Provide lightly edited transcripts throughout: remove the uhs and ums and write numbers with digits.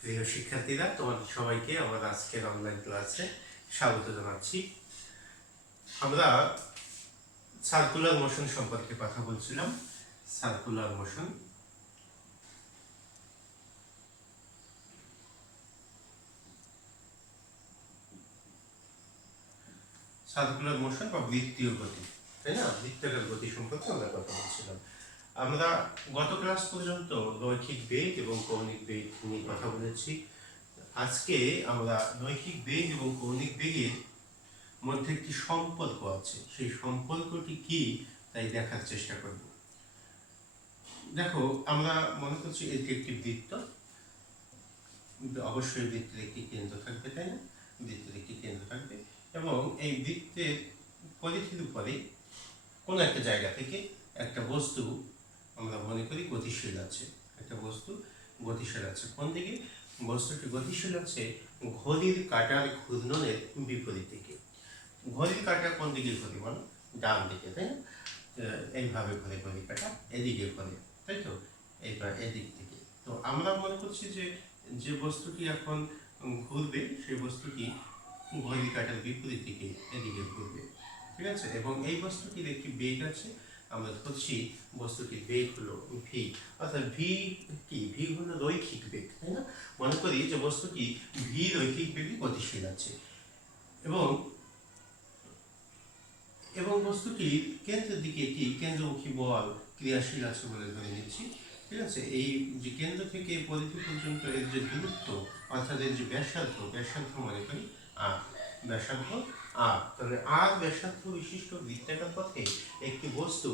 প্রিয় শিক্ষার্থীরা, তোমাদের সবাইকে আমার আজকের অনলাইন ক্লাসে স্বাগত জানাচ্ছি। আমরা সার্কুলার মোশন সম্পর্কে কথা বলছিলাম। সার্কুলার মোশন সার্কুলার মোশন বা বৃত্তীয় গতি, তাই না? বৃত্তাকার গতি সম্পর্কে আমরা কথা বলছিলাম। আমরা গত ক্লাস পর্যন্ত রৈখিক বেগ এবং কৌণিক বেগ নিয়ে কথা বলেছি। আজকে আমরা রৈখিক বেগ এবং কৌণিক বেগের মধ্যে একটি সম্পর্ক আছে, সেই সম্পর্কটি কি তাই দেখার চেষ্টা করব। দেখো, আমরা মনে করছি এটি একটি বৃত্ত, অবশ্যই বৃত্তের একটি কেন্দ্র থাকবে, তাই না? বৃত্তের একটি কেন্দ্র থাকবে এবং এই বৃত্তের পরিধির উপরে কোনো একটা জায়গা থেকে একটা বস্তু আমরা মনে করি গতিশীল আছে। একটা বস্তু গতিশীল আছে কোন দিকে? বস্তুটি গতিশীল আছে ঘড়ির কাঁটার ঘূর্ণনের বিপরীত দিকে। ঘড়ির কাঁটা কোন দিকে ঘুরে বলো? ডান দিকে, তাই না? এইভাবে ঘুরে ঘড়ির কাঁটা, এদিকে ঘুরে, তাই তো? এইবার এদিক থেকে। তো আমরা মনে করছি যে যে বস্তুটি এখন ঘুরবে সেই বস্তুটি ঘড়ির কাঁটার বিপরীত দিকে এদিকে ঘুরবে, ঠিক আছে? এবং এই বস্তুটির একটি বেগ আছে, আমরা ধরছি বস্তুটির বেগ হলো ভি। অর্থাৎ ভি কি? ভি হলো রৈখিক বেগ, তাই না? মনে করি যে বস্তুটি ভি রৈখিক বেগে গতিশীল আছে এবং এবং বস্তুটির কেন্দ্রের দিকে একটি কেন্দ্রমুখী বল ক্রিয়াশীল আছে বলে ধরে নিচ্ছি, ঠিক আছে? এই যে কেন্দ্র থেকে পরিধি পর্যন্ত এর যে দূরত্ব, অর্থাৎ এর যে ব্যাসার্ধ মনে করি আর ব্যাসার্ধ আর, তাহলে আর ব্যাসার্ধ বিশিষ্ট বৃত্তাকার পথে একটি বস্তু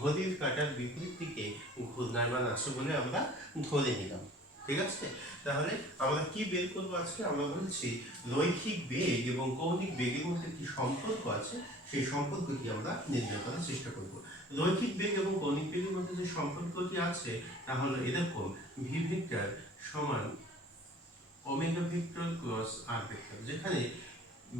ঘড়ির কাঁটার বিপরীত দিকে ঘূর্ণায়মান আছে বলে আমরা ধরে নিলাম, ঠিক আছে? তাহলে আমরা কি বের করবো আজকে? আমরা বলছি রৈখিক বেগ এবং কৌণিক বেগের মধ্যে একটি সম্পর্ক আছে, সেই সম্পর্কটি আমরা নির্ণয় করার চেষ্টা করব। রৈখিক বেগ এবং কৌণিক বেগের মধ্যে যে সম্পর্কটি আছে তা হলো এরকম: ভি ভেক্টর সমান ওমেগা ভেক্টর ক্রস আর ভেক্টর, যেখানে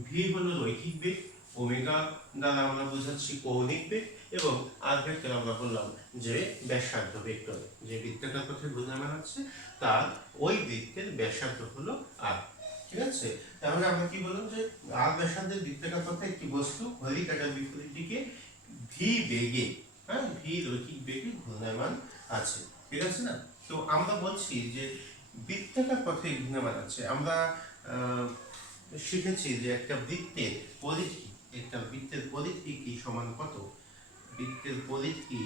ভি হলো রৈখিক বেগ, ওমেগা দ্বারা আমরা বোঝাচ্ছি কৌণিক বেগ এবং আর ভেক্টর আমরা বললাম যে ব্যাসার্ধ ভেক্টর। যে বৃত্তাকার পথে ঘূর্ণায়মান আছে তার ওই বৃত্তের ব্যাসার্ধ হলো আর, ঠিক আছে? তাহলে আমরা কি বললাম যে আর ব্যাসার্ধের বৃত্তাকার পথে একটি বস্তু ঘড়ির কাঁটার বিপরীত দিকে ভি বেগে, হ্যাঁ, ভি রৈখিক বেগে ঘূর্ণায়মান আছে, ঠিক আছে না? তো আমরা বলছি যে বৃত্তাকার পথে ঘূর্ণায়মান আছে। আমরা শিখেছি যে একটা বৃত্তের পরিধি কি সমান কত? বৃত্তের পরিধি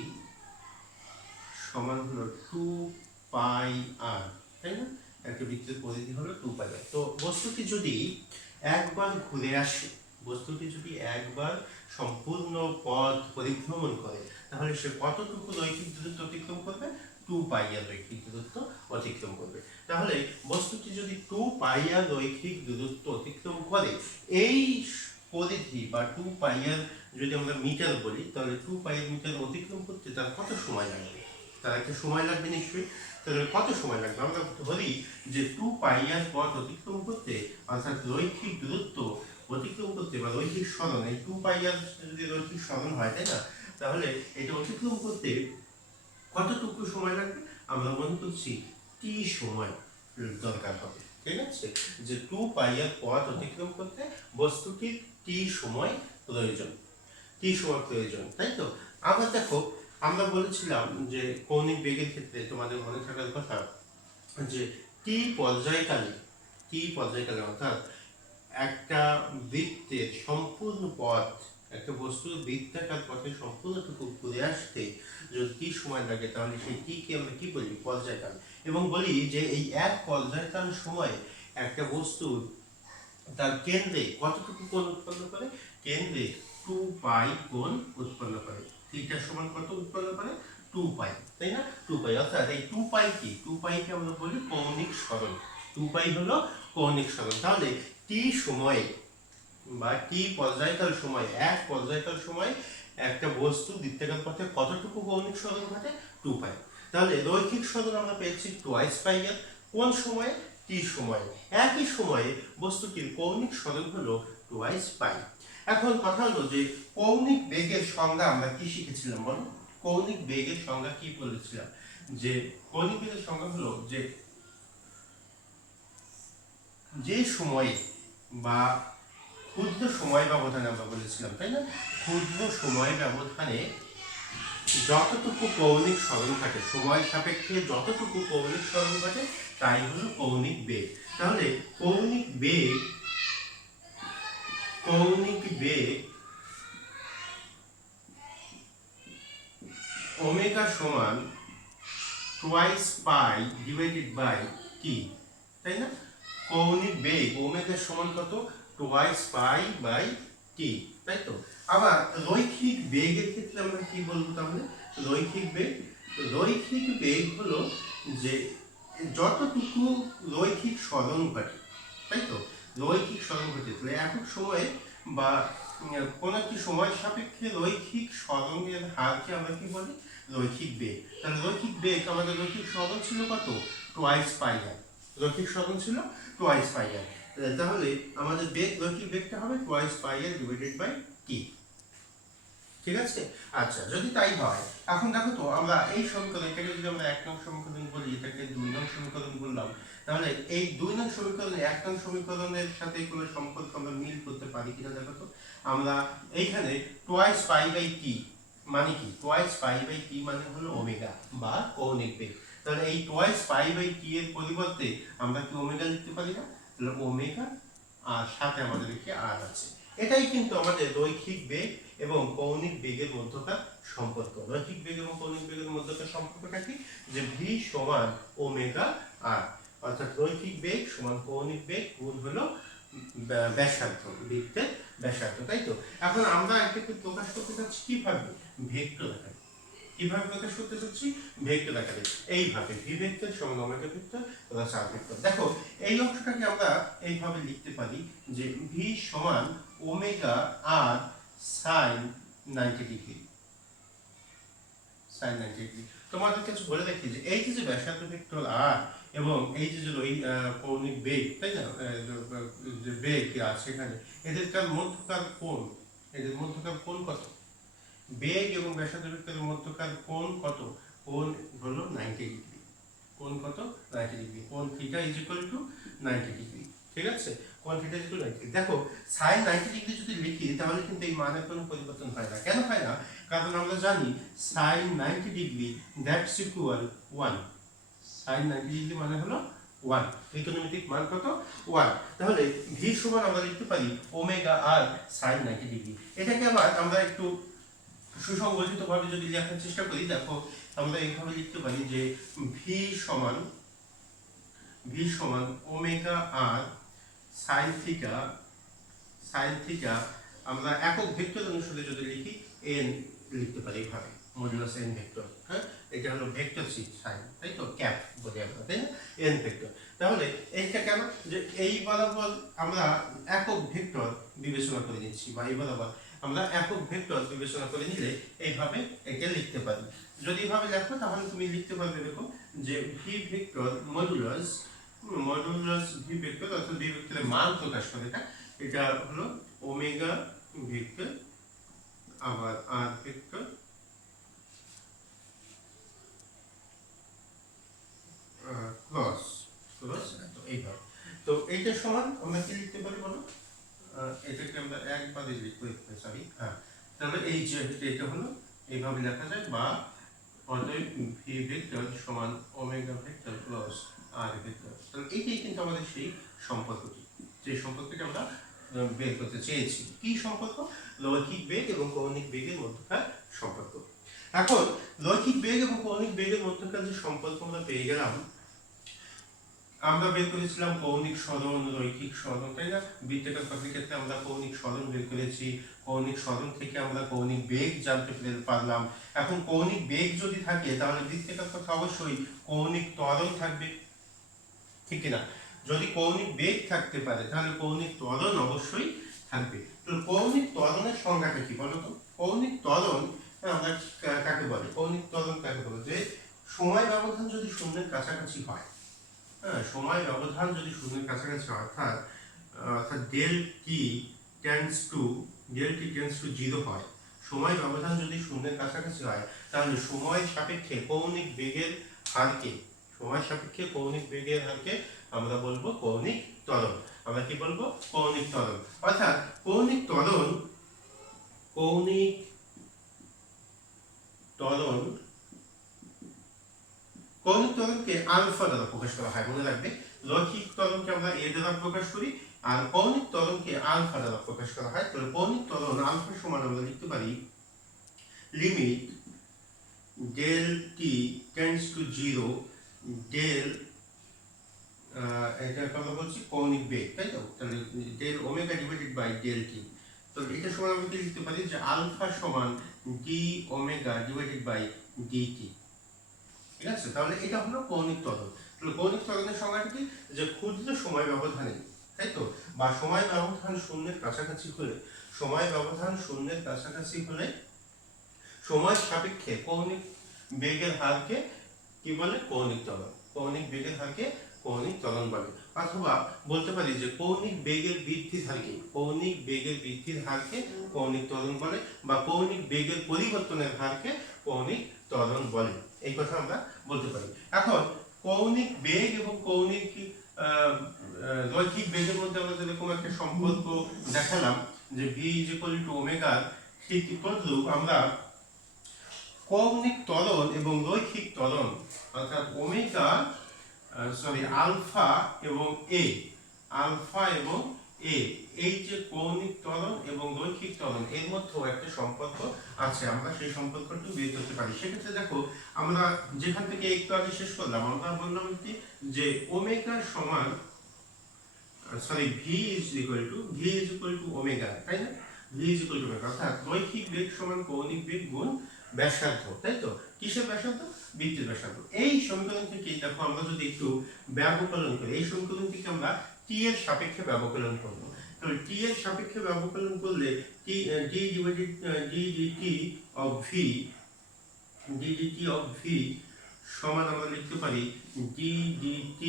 সমান হলো 2πr, তাই না? একটা বৃত্তের পরিধি হলো 2πr। তো বস্তুটি যদি একবার ঘুরে আসে, বস্তুটি যদি একবার সম্পূর্ণ পথ পরিভ্রমণ করে, তাহলে সে কতটুকু রৈখিক দূরত্ব অতিক্রম করবে? 2πr রৈখিক দূরত্ব অতিক্রম করবে। তাহলে বস্তুটি যদি 2πr রৈখিক দূরত্ব অতিক্রম করে, এই পরিধি বা 2πr যদি আমরা মিটার বলি, তাহলে 2πr মিটার অতিক্রম করতে তার কত সময় লাগবে? তার একটা সময় লাগবে নিশ্চয়ই। তাহলে কত সময় লাগবে? আমরা ধরি যে 2πr পথ অতিক্রম করতে, অর্থাৎ রৈখিক দূরত্ব অতিক্রম করতে বা রৈখিক সরণ, এই 2πr যদি রৈখিক সরণ হয়, তাই না? তাহলে এটা অতিক্রম করতে কতটুকু সময় লাগবে? আমরা মনে করছি টি সময় দরকার হবে, ঠিক আছে? যে 2πr পথ অতিক্রম করতে বস্তুটির টি সময় প্রয়োজন, তাই তো? আবার দেখো, আমরা বলেছিলাম যে কৌণিক বেগের ক্ষেত্রে তোমাদের মনে থাকার কথা যে টি পর্যায়কালে অর্থাৎ একটা বৃত্তের সম্পূর্ণ পথ, একটা বস্তুর বৃত্তাকার পথে সম্পূর্ণটুকু ঘুরে আসতে যদি টি সময় লাগে, তাহলে সেই টি কে আমরা কি বলি? পর্যায়কাল। এবং বলি যে এই এক পর্যায়কাল সময় একটা বস্তু তার কেন্দ্রে কতটুকু কোণ উৎপন্ন করে? কেন্দ্রে 2π কোণ উৎপন্ন করে। থিটা সমান কত উৎপন্ন করে? 2π, তাই না? 2π, অর্থাৎ এই 2π কি? 2π কে আমরা বলি কৌণিক সরণ। 2π হলো কৌণিক সরণ। তাহলে টি সময়ে বা টি পর্যায়কাল সময়, এক পর্যায়কাল সময় একটা বস্তু বৃত্তাকার পথে কতটুকু কৌণিক সরণ ঘটে? 2π। তাহলে রৈখিক সরণ আমরা পেয়েছি 2πr। কোন সময়ে? টি সময়ে। একই সময়ে বস্তুটির কৌণিক সরণ হলো 2π। এখন কথা হলো যে কৌণিক বেগের সংজ্ঞা আমরা কি শিখেছিলাম বলো? কৌণিক বেগের সংজ্ঞা কি বলেছিলাম? যে কৌণিক বেগের সংজ্ঞা হলো যে যে সময়ে বা ক্ষুদ্র সময় ব্যবধানে আমরা বলেছিলাম, তাই না? ক্ষুদ্র সময় ব্যবধানে যতটুকু কৌণিক সরণ ঘটে, সময় সাপেক্ষে যতটুকু কৌণিক সরণ ঘটে তাই হলো কৌণিক বেগ। তাহলে কৌণিক বেগ ওমেগা সমান টোয়াইস পাই ডিভাইডেড বাই টি, তাই না? কৌণিক বেগ ওমেগা সমান কত? টোয়াইস পাই বাই টি, তাই তো? আবার রৈখিক বেগের ক্ষেত্রে আমরা কি বলবো তাহলে? রৈখিক বেগ হলো যে যতটুকু রৈখিক সরণ ঘটে, তাই তো? রৈখিক সরণ ঘটে, তাহলে একক সময়ে বা কোনো একটি সময় সাপেক্ষে রৈখিক সরণের হারকে আমরা কি বলি? রৈখিক বেগ। তাহলে রৈখিক বেগ, আমাদের রৈখিক সরণ ছিল কত? টোয়াইস পাই আর। রৈখিক সরণ ছিল টোয়াইস পাই আর। তাহলে আমাদের বেগ, রৈখিক বেগটা হবে twice pi r divided by T. ঠিক আছে? আচ্ছা, যদি তাই হয়, এখন দেখো তো আমরা এই সমীকরণ, এটাকে যদি আমরা 1 নং সমীকরণ বলি, এটাকে 2 নং সমীকরণ বললাম, তাহলে এই 2 নং সমীকরণে 1 নং সমীকরণের সাথে কোনো সম্পর্ক আমরা মিল করতে পারি কিনা দেখো তো। আমরা এইখানে টোয়াইস পাই বাই টি মানে কি? টোয়াইস পাই বাই টি মানে হলো ওমেগা বা কৌণিক বেগ। তাহলে এই টোয়াইস পাই বাই টি এর পরিবর্তে আমরা কি ওমেগা লিখতে পারি না? তাহলে ওমেগা আর সাথে আমাদের কি আর আছে। এটাই কিন্তু আমাদের রৈখিক বেগ এবং কৌণিক বেগের মধ্যকার সম্পর্ক। রৈখিক বেগ এবং কৌণিক বেগের মধ্যকার সম্পর্কটা কি? যে ভি সমান ওমেগা আর, অর্থাৎ রৈখিক বেগ সমান কৌণিক বেগ গুণ হলো ব্যাসার্ধ, বৃত্তের ব্যাসার্ধ, তাই তো? এখন আমরা এটাকে প্রকাশ করতে চাচ্ছি কিভাবে? ভেক্টর আকারে। কিভাবে প্রকাশ করতে চাচ্ছি? ভেক্টর আকারে। এইভাবে ভি ভেক্টর সমান ওমেগা ভেক্টর প্লাস আর ভেক্টর। দেখো এই অংশটাকে আমরা এইভাবে লিখতে পারি যে ভি সমান ওমেগা আর সাইন 90 ডিগ্রি। Sine 90 degree. তোমাদের কাছে বলে রাখি যে এই যে ব্যাসার্ধ ভেক্টর আর এবং এই যে এই কৌণিক বেগ, তাই না? যে বেগ আছে এখানে, এদের মধ্যকার কোণ, কত? বেগ এবং ব্যাসার্ধ ভেক্টরের মধ্যকার কোণ কত? কোণ হলো 90 ডিগ্রি। কোণ কত? 90 ডিগ্রি। কোণ theta is equal to 90 degree. ঠিক আছে? কোণ থিটা ইজ ইকুয়াল টু 90। দেখো sin 90 ডিগ্রি যদি লিখি তাহলে কিন্তু এই মানের কোনো পরিবর্তন হয় না। কেন হয় না? কারণ আমরা জানি sin 90 degree that's equal 1। sin 90 degree মানে হলো 1। ত্রিকোণমিতিক মান কত? 1। তাহলে v সমান আমরা লিখতে পারি ওমেগা r sin 90 ডিগ্রি। এটাকে আবার আমরা একটু সুসংগঠিতভাবে যদি লেখার চেষ্টা করি, দেখো আমরা এইভাবে লিখতে পারি যে ভি সমান ওমেগা আর সাইন থিটা আমরা একক ভেক্টর অনুসারে যদি লিখি এন লিখতে পারি এইভাবে, মডুলাস এন ভেক্টর। হ্যাঁ, এটা হলো ভেক্টর সাইন, তাই তো? ক্যাপ বলি আমরা, তাই না? N vector. তাহলে এইটা কেন? যে এই বরাবর আমরা একক ভেক্টর বিবেচনা করে নিচ্ছি, বা এই বরাবর আমরা একক ভেক্টর বিবেচনা করে নিলে এইভাবে একে লিখতে পারি। যদি এইভাবে লেখো তাহলে তুমি লিখতে পারবে এরকম যে V vector modulus V vector, অর্থাৎ ভি ভেক্টরের মান প্রকাশ করে এটা হলো ওমেগা ভেক্টর আবার আর ভেক্টর ক্রস এইভাবে। তো এইটা সমান আমরা কি লিখতে পারি বলো? এটাকে আমরা একবারে লিখবো, সরি, হ্যাঁ। তাহলে এই যে এটা হলো এইভাবে লেখা যায়, বা অতএব ভি ভেক্টর সমান ওমেগা ভেক্টর প্লাস আর ভেক্টর। তাহলে এইটাই কিন্তু আমাদের সেই সম্পর্কটি, যে সম্পর্কটি আমরা বের করতে চেয়েছি। কি সম্পর্ক? রৈখিক বেগ এবং কৌণিক বেগের মধ্যকার সম্পর্ক। এখন রৈখিক বেগ এবং কৌণিক বেগের মধ্যকার যে সম্পর্ক আমরা পেয়ে গেলাম, আমরা বের করেছিলাম কৌণিক সরণ, রৈখিক সরণ, তাই না? বৃত্তাকার পথের ক্ষেত্রে আমরা কৌণিক সরণ বের করেছি। কৌণিক সরণ থেকে আমরা কৌণিক বেগ জানতে পারলাম। এখন কৌণিক বেগ যদি থাকে তাহলে বৃত্তাকার পথে অবশ্যই কৌণিক ত্বরণ থাকবে, ঠিক কিনা? যদি কৌণিক বেগ থাকতে পারে তাহলে কৌণিক ত্বরণ অবশ্যই থাকবে। তো কৌণিক ত্বরণের সংজ্ঞাটা কি বলো তো? কৌণিক ত্বরণ আমরা কাকে বলে? কৌণিক ত্বরণ কাকে বলে? যে সময় ব্যবধান যদি শূন্যের কাছাকাছি হয়, হ্যাঁ, সময় ব্যবধান যদি শূন্যের কাছাকাছি হয়, অর্থাৎ ডেল টি টেন্ডস টু 0 হয়, সময় ব্যবধান যদি শূন্যের কাছাকাছি হয়, তাহলে সময় সাপেক্ষে কৌণিক বেগের হারকে, সময় সাপেক্ষে কৌণিক বেগের হারকে আমরা বলবো কৌণিক ত্বরণ। আমরা কি বলবো? কৌণিক ত্বরণ। অর্থাৎ কৌণিক ত্বরণ কৌণিক ত্বরণকে আলফা দ্বারা প্রকাশ করা হয়। মনে রাখবে, রৈখিক ত্বরণকে আমরা এ দ্বারা প্রকাশ করি, আর কৌণিক ত্বরণকে আলফা দ্বারা প্রকাশ করা হয়। তাহলে কৌণিক ত্বরণ আলফা সমান আমরা লিখতে পারি limit del t tends to 0 del এটা কথা বলছি কৌণিক বেগ, তাই তো? তাহলে del omega divided by del t। তো এটা সমান আমরা কি লিখতে পারি যে আলফা সমান d omega divided by dt। ঠিক আছে? তাহলে এটা হলো কৌণিক ত্বরণ। তাহলে কৌণিক ত্বরণের সংজ্ঞাটা কি? যে ক্ষুদ্র সময় ব্যবধানে, তাই তো, বা সময় ব্যবধান শূন্যের কাছাকাছি হলে, সময় সাপেক্ষে কৌণিক বেগের হারকে কি বলে? কৌণিক ত্বরণ। কৌণিক বেগের হারকে কৌণিক ত্বরণ বলে। অথবা বলতে পারি যে কৌণিক বেগের বৃদ্ধির হারকে কৌণিক ত্বরণ বলে, বা কৌণিক বেগের পরিবর্তনের হারকে কৌণিক ত্বরণ বলে। এই কথা আমরা বলতে পারি। এখন কৌণিক বেগ এবং কৌণিক রৈখিক বেগের মধ্যে আমরা যেরকম একটা সম্পর্ক দেখালাম যে v = ওমেগা, ঠিক তদ্রূপ আমরা কৌণিক ত্বরণ এবং রৈখিক ত্বরণ অর্থাৎ আলফা এবং এ, এই যে কৌণিক ত্বরণ এবং রৈখিক ত্বরণ এর মধ্যেও একটা সম্পর্ক আছে, আমরা সেই সম্পর্কটা বের করতে পারি। সেক্ষেত্রে দেখো, আমরা যেখান থেকে একটু আগে শেষ করলাম, আমরা বললাম কি যে ওমেগা সমান v = ওমেগা, তাই না? v = ওমেগা, অর্থাৎ রৈখিক বেগ সমান কৌণিক বেগ গুণ ব্যাসার্ধ, তাই তো? কিসের ব্যাসার্ধ? বৃত্তের ব্যাসার্ধ। এই সমীকরণ থেকে দেখো, আমরা যদি একটু ব্যবকলন করি, এই সমীকরণ থেকে আমরা t এর সাপেক্ষে ব্যবকলন করব। তাহলে t এর সাপেক্ষে ব্যবকলন করলে ddt of v সমান আমরা লিখতে পারি ddt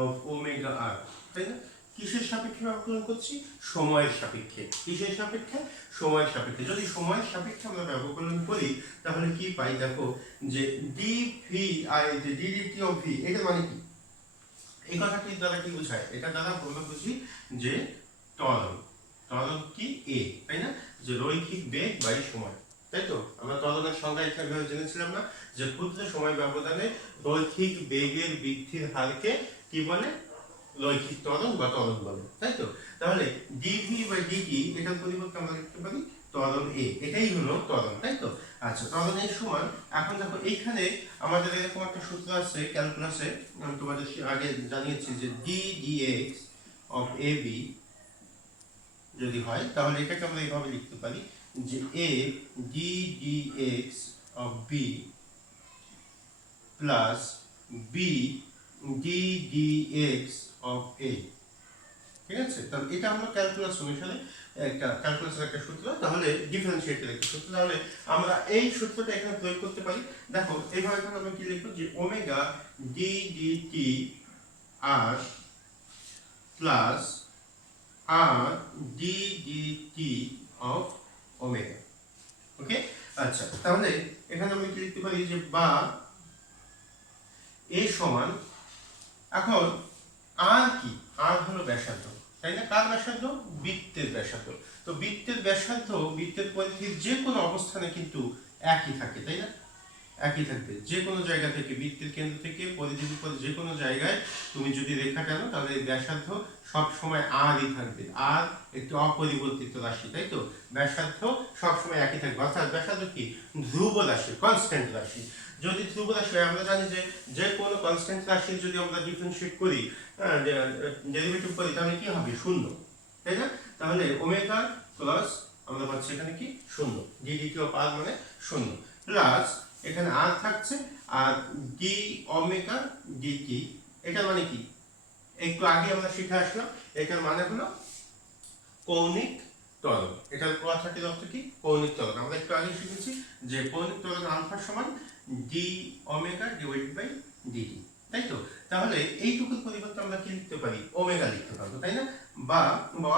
of ওমেগা r, তাই না? কিসের সাপেক্ষে ব্যবকলন করছি? সময়ের সাপেক্ষে। কিসের সাপেক্ষে? সময়ের সাপেক্ষে। যদি সময়ের সাপেক্ষে আমরা ব্যবকলন করি তাহলে কি পাই? দেখো যে ddt of v, এটার মানে কি? এই কথাটি দ্বারা কি বোঝায়? এটা দ্বারা আমরা বুঝি যে ত্বরণ কি a, তাই না? যে রৈখিক বেগ বাই সময়, তাই তো? আমরা ত্বরণের সংজ্ঞা এখানে জেনেছিলাম না যে ক্ষুদ্র সময় ব্যবধানে রৈখিক বেগের বৃদ্ধির হারকে কি বলে? রৈখিক ত্বরণ বা ত্বরণ বলে, তাই তো? তাহলে dv বাই dt এটার পরিবর্তে আমরা লিখতে পারি ত্বরণ a, এটাই হলো ত্বরণ, তাই তো? আচ্ছা, ত্বরণ a সমান, এখন দেখো এইখানে আমাদের এরকম একটা সূত্র আছে ক্যালকুলাসে, আমি তোমাদের আগে জানিয়েছি যে d dx of ab যদি হয় তাহলে এটাকে আমরা এইভাবে লিখতে পারি যে a d dx of b plus b d dx of a। ঠিক আছে? তাহলে এটা আমরা ক্যালকুলাস অনুসারে ক্যালকুলাসের একটা সূত্র, তাহলে ডিফারেন্সিয়েটের একটা সূত্র। তাহলে আমরা এই সূত্রটা এখানে প্রয়োগ করতে পারি। দেখো এইভাবে আমরা কি লিখব যে omega d dt r plus r d dt of omega. Okay? আচ্ছা, তাহলে এখানে আমরা কি লিখতে পারি যে বা a সমান, এখন r কি? r হলো ব্যাসার্ধ, তাই না? কার ব্যাসার্ধ? বৃত্তের ব্যাসার্ধ। তো বৃত্তের ব্যাসার্ধ বৃত্তের পরিধির যে কোনো অবস্থানে কিন্তু একই থাকে, তাই না? একই থাকবে। যে কোনো জায়গা থেকে, বৃত্তের কেন্দ্র থেকে পরিধির উপর যে কোনো জায়গায় তুমি যদি রেখা টানো তাহলে ব্যাসার্ধ সব সময় আরই থাকবে। আর একটি অপরিবর্তিত রাশি, তাই তো? ব্যাসার্ধ সব সময় একই থাকবে, অর্থাৎ ব্যাসার্ধ কি? ধ্রুব রাশি, কনস্ট্যান্ট রাশি। যদি ধ্রুব রাশি হয়, আমরা জানি যে কোনো কনস্ট্যান্ট রাশি যদি আমরা ডিফারেন্সিয়েট করি, ডেরিভেটিভ করি, তাহলে কি হবে? শূন্য, তাই না? তাহলে ওমেগা প্লাস আমরা পাচ্ছি এখানে কি? শূন্য। ddt অফ r মানে শূন্য, প্লাস এখানে r থাকছে, আর d ওমেগা dt, এটার মানে কি? একটু আগে আমরা শিখে আসলাম, এটার মানে হলো কৌণিক ত্বরণ। এটার কথাটির অর্থ কি? কৌণিক ত্বরণ। আমরা একটু আগে শিখেছি যে কৌণিক ত্বরণ আলফা সমান d omega divided by dt, তাই তো? তাহলে এইটুকুর পরিবর্তে আমরা কি লিখতে পারি? ওমেগা লিখতে পারবো, তাই না? বা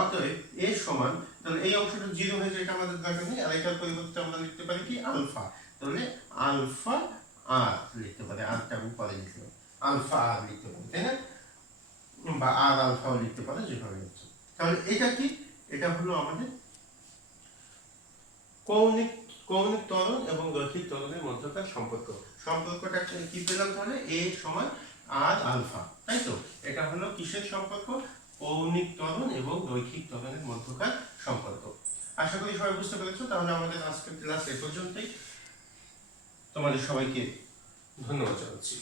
অতএব a সমান, তাহলে এই অংশটা 0 হয়ে যায়, এটা আমাদের দরকার নেই, আর এটার পরিবর্তে আমরা লিখতে পারি কি? আলফা। তাহলে আলফা আর লিখতে পারি, আরটা আমি পরে লিখতে পারি, আলফা আর লিখতে পারি, তাই না? বা আর আলফাও লিখতে পারে, যেভাবে লিখছে। তাহলে এটা কি? এটা হলো আমাদের কৌণিক কৌণিক ত্বরণ এবং রৈখিক ত্বরণের মধ্যকার সম্পর্ক। সম্পর্কটা কি পেলাম তাহলে? এ সমান আর আলফা, তাই তো? এটা হলো কিসের সম্পর্ক? কৌণিক ত্বরণ এবং রৈখিক ত্বরণের মধ্যকার সম্পর্ক। আশা করি সবাই বুঝতে পেরেছো। তাহলে আমাদের আজকের ক্লাস এ পর্যন্তই। তোমাদের সবাইকে ধন্যবাদ জানাচ্ছি।